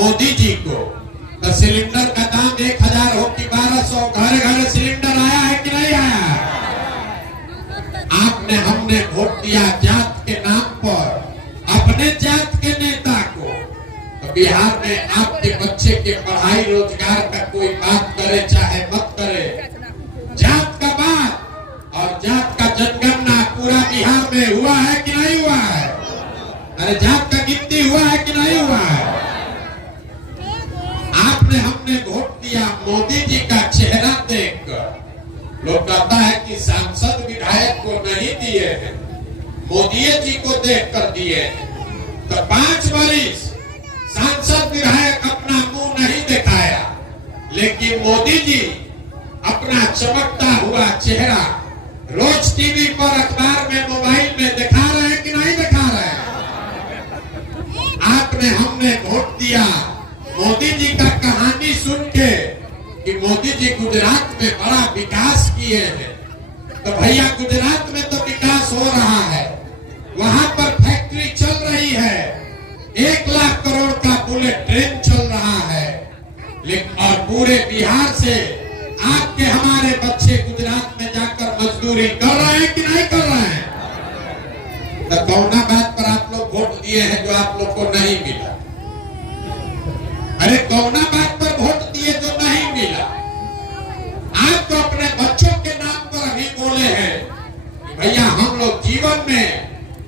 मोदी जी को, तो सिलेंडर का दाम 1000 हो कि 1200, घर घर सिलेंडर आया है कि नहीं आया? आपने हमने वोट दिया जात के नाम पर, अपने जात के नेता को। तो बिहार में आपके बच्चे के पढ़ाई रोजगार का कोई बात करे चाहे मत करे, जात का बात और जात का जनगणना पूरा बिहार में हुआ है कि नहीं हुआ है? अरे जात का गिनती हुआ है कि नहीं हुआ है? आपने हमने वोट दिया मोदी जी का चेहरा देखकर। लोग कहता है कि सांसद विधायक को नहीं दिए हैं, मोदी जी को देखकर दिए हैं। तो 5 वर्ष सांसद विधायक अपना मुंह नहीं दिखाया, लेकिन मोदी जी अपना चमकता हुआ चेहरा रोज टीवी पर, अखबार में, मोबाइल में दिखा रहे हैं कि नहीं दिखा रहे हैं? आपने हमने वोट दिया मोदी जी का कहानी सुन के कि मोदी जी गुजरात में बड़ा विकास किए हैं। तो भैया गुजरात में तो विकास हो रहा है, वहां पर फैक्ट्री चल रही है, 1 लाख करोड़ का बुलेट ट्रेन चल रहा है, लेकिन और पूरे बिहार से आपके हमारे बच्चे गुजरात में जाकर मजदूरी कर रहे हैं कि नहीं कर रहे हैं? तो कौना बात पर आप लोग वोट दिए हैं जो आप लोग को नहीं मिला? अरे कौना बात पर वोट दिए जो नहीं मिला? आप तो अपने बच्चों के नाम पर अभी बोले हैं कि भैया हम लोग जीवन में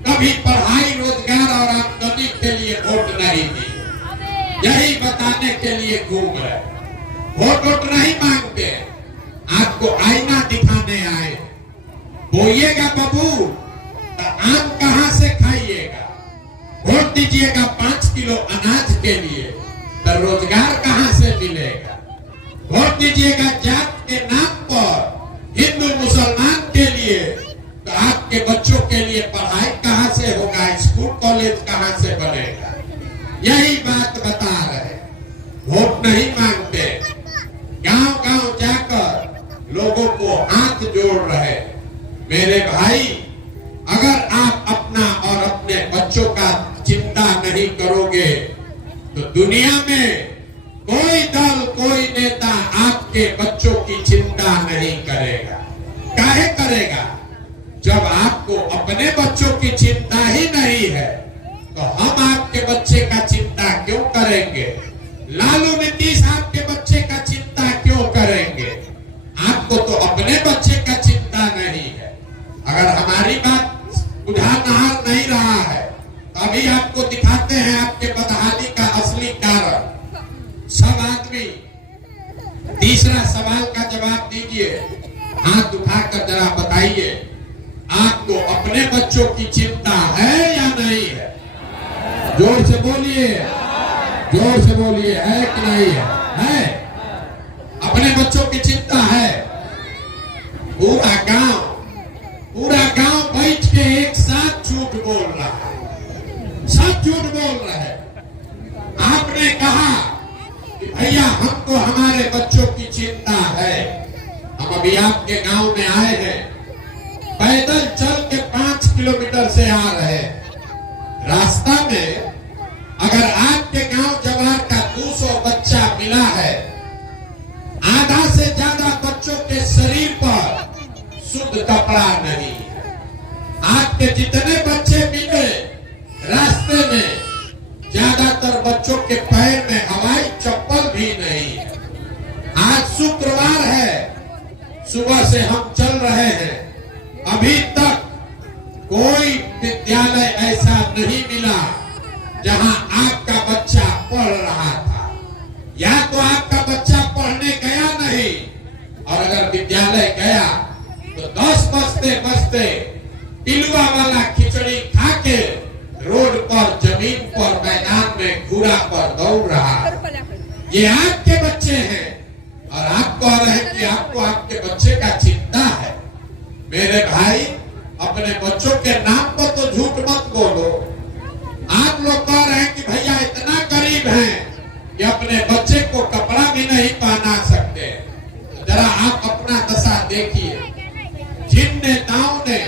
कभी पढ़ाई रोजगार और आमदनी के लिए वोट नहीं दिए, यही बताने के लिए घूम रहे। वोट नहीं मांगते, आपको आईना दिखाने आए। बोइएगा बबू तो आम कहां से खाइएगा? वोट दीजिएगा 5 किलो अनाज के लिए, तो रोजगार कहां से मिलेगा? वोट दीजिएगा जात के नाम पर हिंदू मुसलमान के लिए, तो आपके बच्चों के लिए पढ़ाई कहां से होगा? स्कूल कॉलेज कहां से बनेगा? यही बात बता रहे। वोट नहीं मांगते, गांव-गांव जाकर लोगों को हाथ जोड़ रहे। मेरे भाई, अगर आप अपना और अपने बच्चों का चिंता नहीं करोगे तो दुनिया में कोई दल, कोई नेता आपके बच्चों की चिंता नहीं करेगा। काहे करेगा? जब आपको अपने बच्चों की चिंता ही नहीं है तो हम आपके बच्चे का चिंता क्यों करेंगे? लालू नीतीश आपके बच्चे का चिंता क्यों करेंगे? आपको तो अपने बच्चे का चिंता नहीं है। अगर हमारी बात बुझा नहीं रहा है तो अभी आपको दिखाते हैं आपके बदहाली का असली कारण। सब आदमी तीसरा सवाल का जवाब दीजिए, हाथ उठाकर जरा बताइए, आपको अपने बच्चों की चिंता है या नहीं है? जोर से बोलिए, जोर से बोलिए, है कि नहीं है? है? अपने बच्चों की चिंता है। पूरा गांव बैठ के एक साथ झूठ बोल रहा है, सब झूठ बोल रहे हैं। आपने कहा कि भैया हमको हमारे बच्चों की चिंता है। हम अभी आपके गांव में आए हैं, पैदल चल के 5 किलोमीटर से आ रहे हैं। रास्ता में अगर आपके गांव जवार का 200 बच्चा मिला है, आधा से ज्यादा बच्चों के शरीर पर शुद्ध कपड़ा नहीं है। आपके जितने बच्चे मिले रास्ते में, ज्यादातर बच्चों के पैर में हवाई चप्पल भी नहीं है। आज शुक्रवार है, सुबह से हम चल रहे हैं, अभी तक कोई विद्यालय ऐसा नहीं मिला जहां आपका बच्चा पढ़ रहा था। या तो आपका बच्चा पढ़ने गया नहीं, और अगर विद्यालय गया तो 10 बजते पिलुआ वाला खिचड़ी खा के रोड पर, जमीन पर, मैदान में, घूरा पर दौड़ रहा। ये आपके बच्चे हैं और आप कह रहे हैं कि आपको आपके बच्चे का चिंता है। मेरे भाई, अपने बच्चों के नाम पर तो झूठ मत बोलो। आप लोग कह रहे हैं कि भैया इतना गरीब हैं कि अपने बच्चे को कपड़ा भी नहीं पहना सकते। जरा आप अपना दशा देखिए। जिन नेताओं ने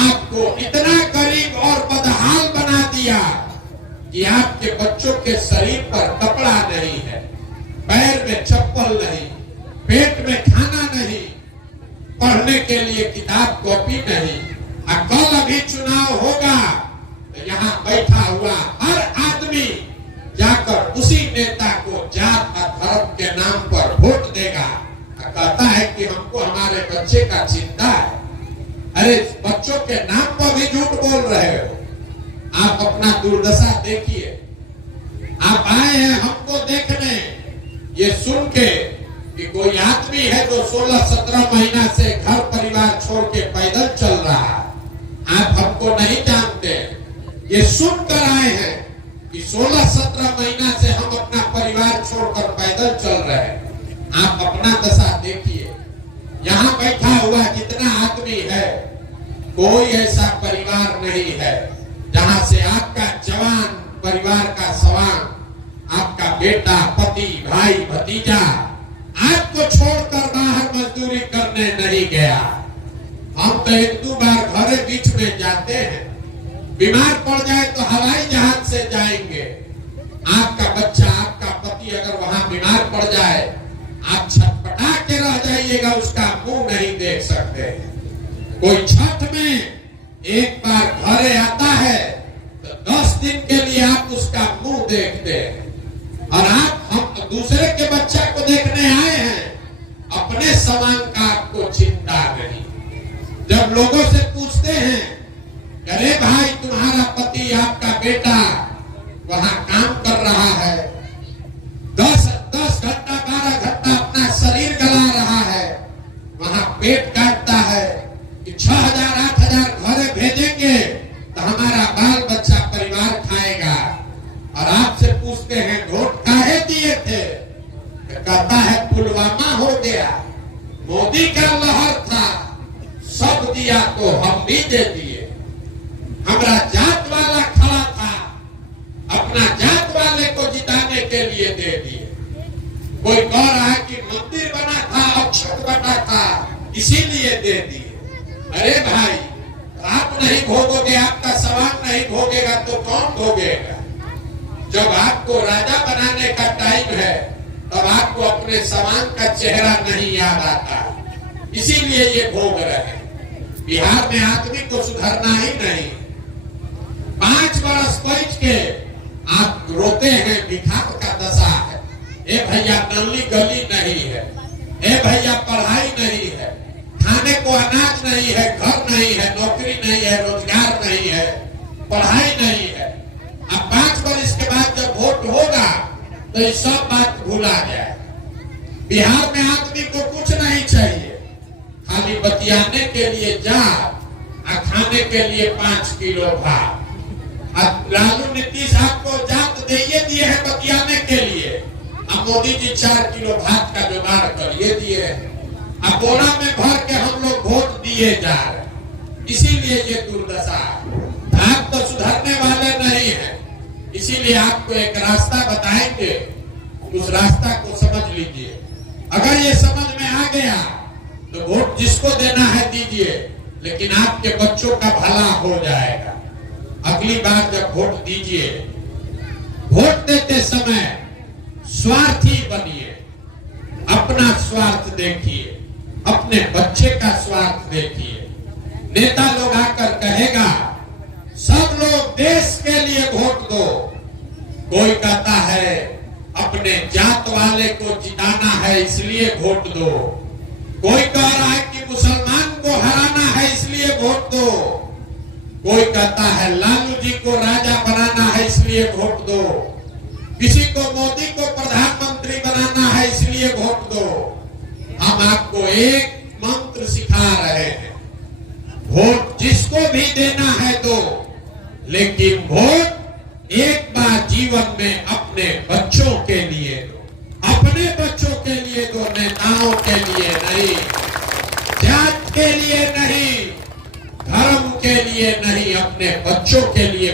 आपको इतना गरीब और बदहाल बना दिया कि आपके बच्चों के उनके शरीर पर कपड़ा नहीं है, पैर में चप्पल नहीं, पेट में खाना नहीं, पढ़ने के लिए किताब कॉपी नहीं। कल अभी चुनाव होगा तो यहाँ बैठा हुआ हर आदमी जाकर उसी नेता को जात और धर्म के नाम पर वोट देगा, कहता है कि हमको हमारे बच्चे का चिंता है। अरे बच्चों के नाम पर भी झूठ बोल रहे हो। आप अपना दुर्दशा देखिए। आप आए हैं हमको देखने, ये सुन के कि कोई आदमी है जो 16-17 महीना से घर परिवार छोड़ के पैदल चल रहा है। आप हमको नहीं जानते, ये सुनकर आए हैं कि 16-17 महीना से हम अपना परिवार छोड़कर पैदल चल रहे हैं। आप अपना दशा देखिए। यहाँ बैठा हुआ जितना आदमी है, कोई ऐसा परिवार नहीं है जहां से आपका जवान परिवार का सवाल, आपका बेटा, पति, भाई, भतीजा आपको छोड़कर बाहर मजदूरी करने नहीं गया। हम तो 1-2 बार घरे बीच में जाते हैं, बीमार पड़ जाए तो हवाई जहाज से जाएंगे। आपका बच्चा, आपका पति अगर वहां बीमार पड़ जाए, आप छटपटा के रह जाइएगा, उसका मुंह नहीं देख सकते। कोई छठ में एक बार घरे आता है तो 10 दिन के लिए आप उसका मुंह देखते हैं। और हम दूसरे के बच्चा को देखने आए हैं, अपने समान का आपको चिंता नहीं। जब लोगों से पूछते हैं, अरे भाई तुम्हारा पति, आपका बेटा वहां काम कर रहा है, 10 घंटा 12 घंटा अपना शरीर गला रहा है, वहां पेट काटता है कि 6,000-8,000 घरे भेजेंगे तो हमारा बाल बच्चा परिवार खाएगा। और आपसे पूछते हैं वोट काहे दिए थे, कहता है पुलवामा हो गया, मोदी का लहर था, सब दिया तो हम भी दे दिए। हमारा जात वाला खड़ा था, अपना जात वाले को जिताने के लिए दे दिए। कोई कह रहा है कि मंदिर बना था, अक्षत बना था, इसीलिए दे दिए। अरे भाई, आप नहीं भोगोगे, आपका सवाल नहीं भोगेगा तो कौन भोगेगा? जब आपको राजा बनाने का टाइम है तब आपको अपने समान का चेहरा नहीं याद आता, इसीलिए ये भोग रहे हैं। बिहार में आदमी को सुधरना ही नहीं। 5 बरस बैठ के आप रोते हैं, भिखार का दशा है। ए भैया नली गली नहीं है, ए भैया पढ़ाई नहीं है, खाने को अनाज नहीं है, घर नहीं है, नौकरी नहीं है, रोजगार नहीं है, पढ़ाई नहीं है। अब 5 बरस के बाद जब वोट होगा तो ये सब बात भूला जाए। बिहार में आदमी को कुछ नहीं चाहिए, खाली बतियाने के लिए जात और खाने के लिए 5 किलो भात। अब लालू नीतीश आपको जात दिए हैं बतियाने के लिए, अब मोदी जी 4 किलो भात का जुगाड़ करिए दिए। अब बोरा में भर के हम लोग वोट दिए जा रहे, इसीलिए ये दुर्दशा। आप तो सुधरने वाले नहीं हैं, इसीलिए आपको एक रास्ता बताएंगे, उस रास्ता को समझ लीजिए। अगर ये समझ में आ गया तो वोट जिसको देना है दीजिए, लेकिन आपके बच्चों का भला हो जाएगा। अगली बार जब वोट दीजिए, वोट देते समय स्वार्थी बनिए, अपना स्वार्थ देखिए, अपने बच्चे का स्वार्थ देखिए। नेता लोग आकर कहेगा सब लोग देश के लिए वोट दो, कोई कहता है अपने जात वाले को जिताना है इसलिए वोट दो, कोई कह रहा है कि मुसलमान को हराना है इसलिए वोट दो, कोई कहता है लालू जी को राजा बनाना है इसलिए वोट दो, किसी को मोदी को प्रधानमंत्री बनाना है इसलिए वोट दो। हम आपको एक मंत्र सिखा रहे हैं, वोट जिसको भी देना है दो, लेकिन वोट एक बार जीवन में अपने बच्चों के लिए दो, अपने बच्चों के लिए दो, नेताओं के लिए नहीं, जात के लिए नहीं, धर्म के लिए नहीं, अपने बच्चों के लिए।